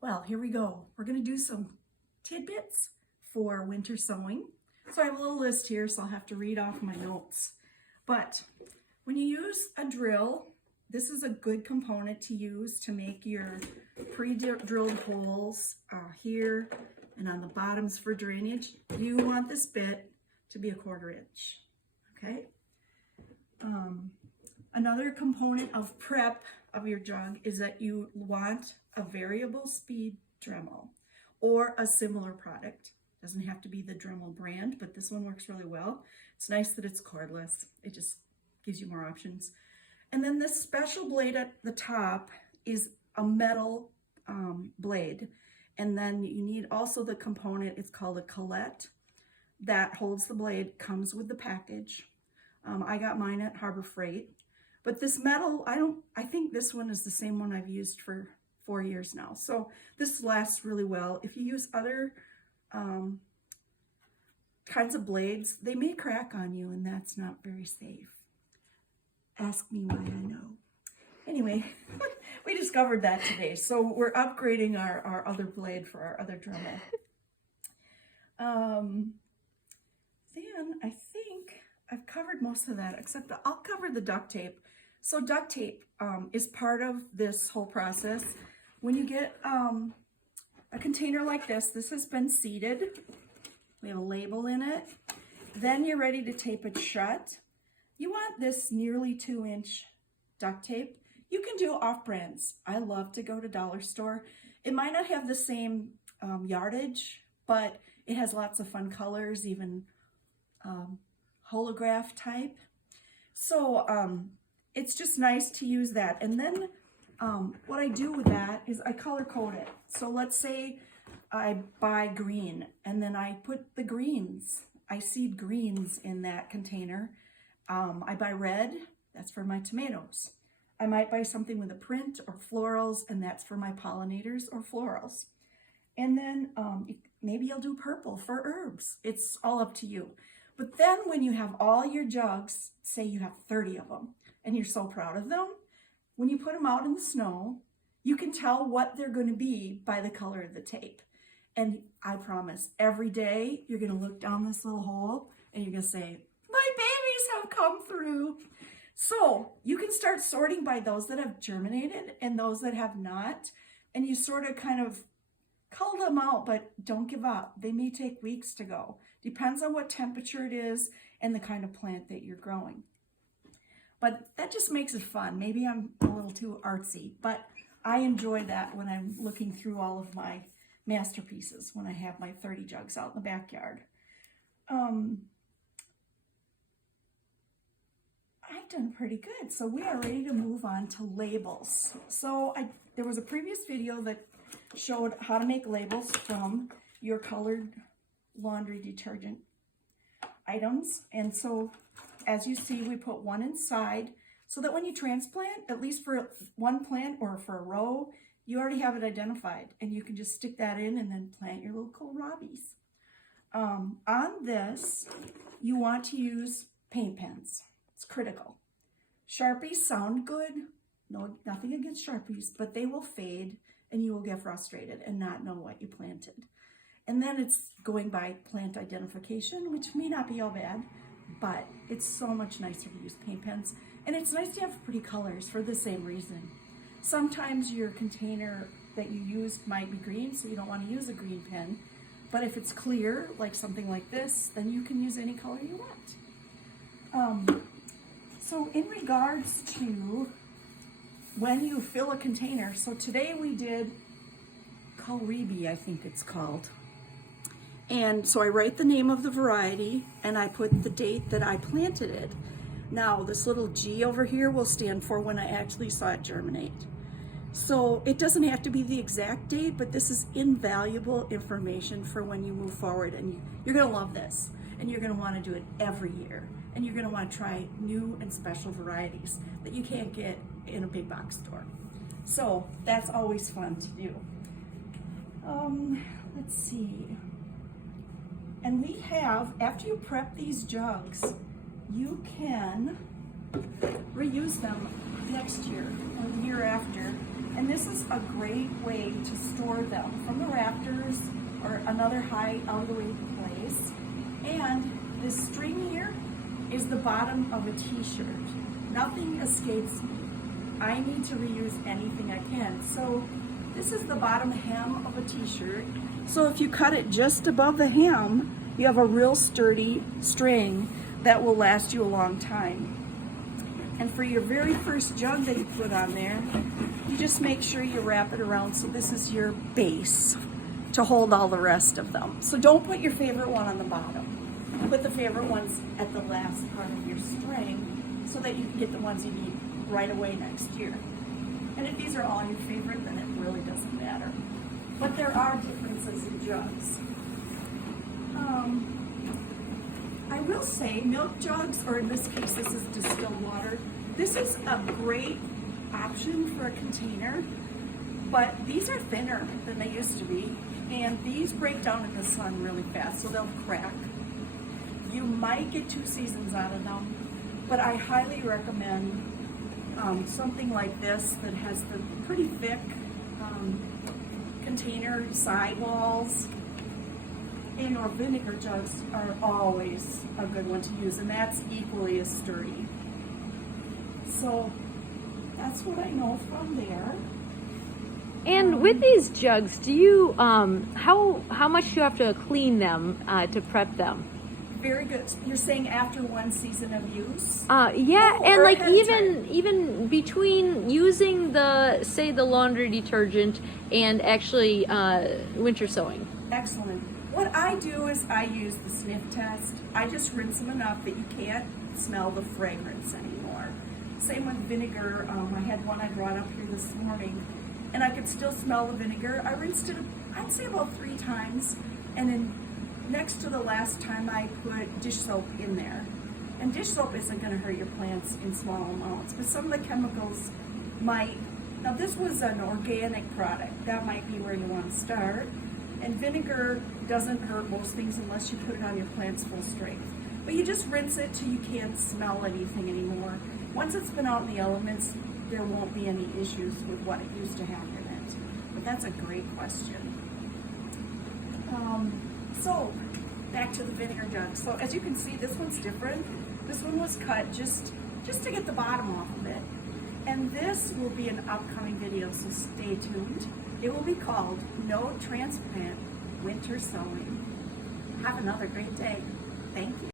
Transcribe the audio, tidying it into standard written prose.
Well, here we go. We're going to do some tidbits for winter sowing. So I have a little list here, so I'll have to read off my notes. But when you use a drill, this is a good component to use to make your pre-drilled holes here and on the bottoms for drainage. You want this bit to be 1/4 inch, okay? Another component of prep of your jug is that you want a variable speed Dremel or a similar product. Doesn't have to be the Dremel brand, but this one works really well. It's nice that it's cordless. It just gives you more options. And then this special blade at the top is a metal blade. And then you need also the component, it's called a collet, that holds the blade, comes with the package. I got mine at Harbor Freight. But this metal, I think this one is the same one I've used for 4 years now. So this lasts really well. If you use other kinds of blades, they may crack on you, and that's not very safe. Ask me why I know. Anyway, we discovered that today. So we're upgrading our other blade for our other Dremel. Then I think I've covered most of that, except I'll cover the duct tape. So duct tape is part of this whole process. When you get a container like this has been seeded. We have a label in it. Then you're ready to tape it shut. You want this nearly 2-inch duct tape. You can do off-brands. I love to go to dollar store. It might not have the same yardage, but it has lots of fun colors, even holograph type. So it's just nice to use that. And then what I do with that is I color code it. So let's say I buy green, and then I put the greens. I seed greens in that container. I buy red, that's for my tomatoes. I might buy something with a print or florals, and that's for my pollinators or florals. And then maybe you'll do purple for herbs. It's all up to you. But then when you have all your jugs, say you have 30 of them, and you're so proud of them, when you put them out in the snow, you can tell what they're going to be by the color of the tape. And I promise, every day you're going to look down this little hole and you're going to say, my babies have come through. So you can start sorting by those that have germinated and those that have not. And you sort of kind of cull them out, but don't give up. They may take weeks to go. Depends on what temperature it is and the kind of plant that you're growing. But that just makes it fun. Maybe I'm a little too artsy, but I enjoy that when I'm looking through all of my masterpieces, when I have my 30 jugs out in the backyard. I've done pretty good. So we are ready to move on to labels. So there was a previous video that showed how to make labels from your colored laundry detergent items. And so as you see, we put one inside so that when you transplant, at least for one plant or for a row, you already have it identified, and you can just stick that in and then plant your little kohlrabis. On this, you want to use paint pens. It's critical. Sharpies sound good. No, nothing against Sharpies, but they will fade and you will get frustrated and not know what you planted. And then it's going by plant identification, which may not be all bad, but it's so much nicer to use paint pens. And it's nice to have pretty colors for the same reason. Sometimes your container that you used might be green, so you don't want to use a green pen. But if it's clear, like something like this, then you can use any color you want. So in regards to when you fill a container, so today we did kohlrabi, I think it's called. And so I write the name of the variety and I put the date that I planted it. Now this little G over here will stand for when I actually saw it germinate. So it doesn't have to be the exact date, but this is invaluable information for when you move forward, and you're gonna love this, and you're gonna wanna do it every year, and you're gonna wanna try new and special varieties that you can't get in a big box store. So that's always fun to do. Let's see. And we have, after you prep these jugs, you can reuse them next year or the year after. And this is a great way to store them from the rafters or another high out of the way place. And this string here is the bottom of a t-shirt. Nothing escapes me. I need to reuse anything I can. So this is the bottom hem of a t-shirt. So if you cut it just above the hem, you have a real sturdy string that will last you a long time. And for your very first jug that you put on there, you just make sure you wrap it around so this is your base to hold all the rest of them. So don't put your favorite one on the bottom. Put the favorite ones at the last part of your string so that you can get the ones you need right away next year. And if these are all your favorite, then it really doesn't matter. But there are differences in jugs. I will say milk jugs, or in this case, this is distilled water. This is a great option for a container, but these are thinner than they used to be, and these break down in the sun really fast, so they'll crack. You might get 2 seasons out of them, but I highly recommend something like this that has the pretty thick container sidewalls. And or vinegar jugs are always a good one to use, and that's equally as sturdy. So that's what I know from there. And with these jugs, do you how much do you have to clean them to prep them? Very good. You're saying after 1 season of use? Yeah, and like even between using the laundry detergent and actually winter sewing. Excellent. What I do is I use the sniff test. I just rinse them enough that you can't smell the fragrance anymore. Same with vinegar. I had one I brought up here this morning, and I could still smell the vinegar. I rinsed it, I'd say about 3 times, and then next to the last time I put dish soap in there. And dish soap isn't going to hurt your plants in small amounts, but some of the chemicals might. Now this was an organic product. That might be where you want to start. And vinegar doesn't hurt most things unless you put it on your plants full strength. But you just rinse it till you can't smell anything anymore. Once it's been out in the elements, there won't be any issues with what it used to have in it. But that's a great question. So back to the vinegar jug. So as you can see, this one's different. This one was cut just to get the bottom off of it. And this will be an upcoming video, so stay tuned. It will be called No Transplant Winter Sowing. Have another great day. Thank you.